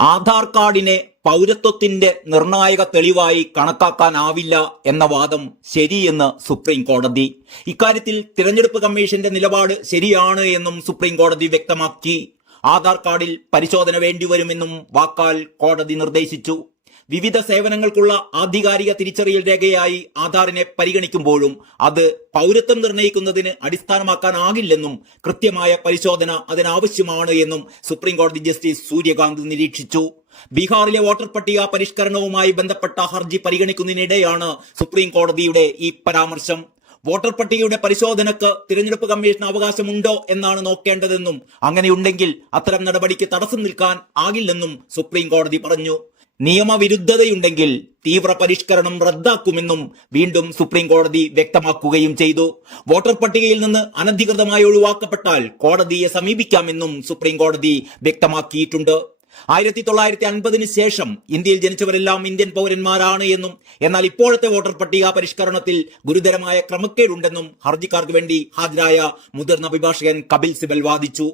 ആധാർ കാർഡിനെ പൗരത്വത്തിന്റെ നിർണായക തെളിവായി കണക്കാക്കാനാവില്ല എന്ന വാദം ശരിയെന്ന് സുപ്രീം കോടതി. ഇക്കാര്യത്തിൽ തിരഞ്ഞെടുപ്പ് കമ്മീഷന്റെ നിലപാട് ശരിയാണ് എന്നും സുപ്രീം കോടതി വ്യക്തമാക്കി. ആധാർ കാർഡിൽ പരിശോധന വേണ്ടിവരുമെന്നും വാക്കാൽ കോടതി നിർദ്ദേശിച്ചു. വിവിധ സേവനങ്ങൾക്കുള്ള ആധികാരിക തിരിച്ചറിയൽ രേഖയായി ആധാറിനെ പരിഗണിക്കുമ്പോഴും അത് പൗരത്വം നിർണയിക്കുന്നതിന് അടിസ്ഥാനമാക്കാനാകില്ലെന്നും കൃത്യമായ പരിശോധന അതിനാവശ്യമാണ് എന്നും സുപ്രീംകോടതി ജസ്റ്റിസ് സൂര്യകാന്ത് നിരീക്ഷിച്ചു. ബീഹാറിലെ വോട്ടർ പട്ടിക പരിഷ്കരണവുമായി ബന്ധപ്പെട്ട ഹർജി പരിഗണിക്കുന്നതിനിടെയാണ് സുപ്രീം കോടതിയുടെ ഈ പരാമർശം. വോട്ടർ പട്ടികയുടെ പരിശോധനക്ക് തിരഞ്ഞെടുപ്പ് കമ്മീഷന് അവകാശമുണ്ടോ എന്നാണ് നോക്കേണ്ടതെന്നും അങ്ങനെയുണ്ടെങ്കിൽ അത്തരം നടപടിക്ക് തടസ്സം നിൽക്കാൻ ആകില്ലെന്നും സുപ്രീം കോടതി പറഞ്ഞു. നിയമവിരുദ്ധതയുണ്ടെങ്കിൽ തീവ്ര പരിഷ്കരണം റദ്ദാക്കുമെന്നും വീണ്ടും സുപ്രീം കോടതി വ്യക്തമാക്കുകയും ചെയ്തു. വോട്ടർ പട്ടികയിൽ നിന്ന് അനധികൃതമായി ഒഴിവാക്കപ്പെട്ടാൽ കോടതിയെ സമീപിക്കാമെന്നും സുപ്രീം കോടതി വ്യക്തമാക്കിയിട്ടുണ്ട്. ആയിരത്തി തൊള്ളായിരത്തി അൻപതിന് ശേഷം ഇന്ത്യയിൽ ജനിച്ചവരെല്ലാം ഇന്ത്യൻ പൗരന്മാരാണ് എന്നും എന്നാൽ ഇപ്പോഴത്തെ വോട്ടർ പട്ടിക പരിഷ്കരണത്തിൽ ഗുരുതരമായ ക്രമക്കേടുണ്ടെന്നും ഹർജിക്കാർക്ക് വേണ്ടി ഹാജരായ മുതിർന്ന അഭിഭാഷകൻ കപിൽ സിബൽ വാദിച്ചു.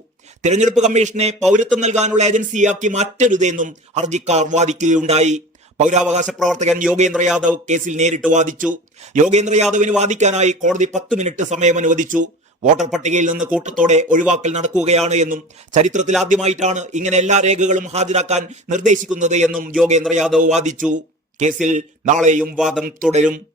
തിരഞ്ഞെടുപ്പ് കമ്മീഷനെ പൗരത്വം നൽകാനുള്ള ഏജൻസിയാക്കി മാറ്റരുതെന്നും ഹർജിക്കാർ വാദിക്കുകയുണ്ടായി. പൗരാവകാശ പ്രവർത്തകൻ യോഗേന്ദ്ര യാദവ് കേസിൽ നേരിട്ട് വാദിച്ചു. യോഗേന്ദ്ര യാദവിന് വാദിക്കാനായി കോടതി പത്ത് മിനിറ്റ് സമയം അനുവദിച്ചു വോട്ടർ പട്ടികയിൽ നിന്ന് കൂട്ടത്തോടെ ഒഴിവാക്കൽ നടക്കുകയാണ് എന്നും ചരിത്രത്തിൽ ആദ്യമായിട്ടാണ് ഇങ്ങനെ എല്ലാ രേഖകളും ഹാജരാക്കാൻ നിർദ്ദേശിക്കുന്നത് എന്നും യോഗേന്ദ്ര യാദവ് വാദിച്ചു. കേസിൽ നാളെയും വാദം തുടരും.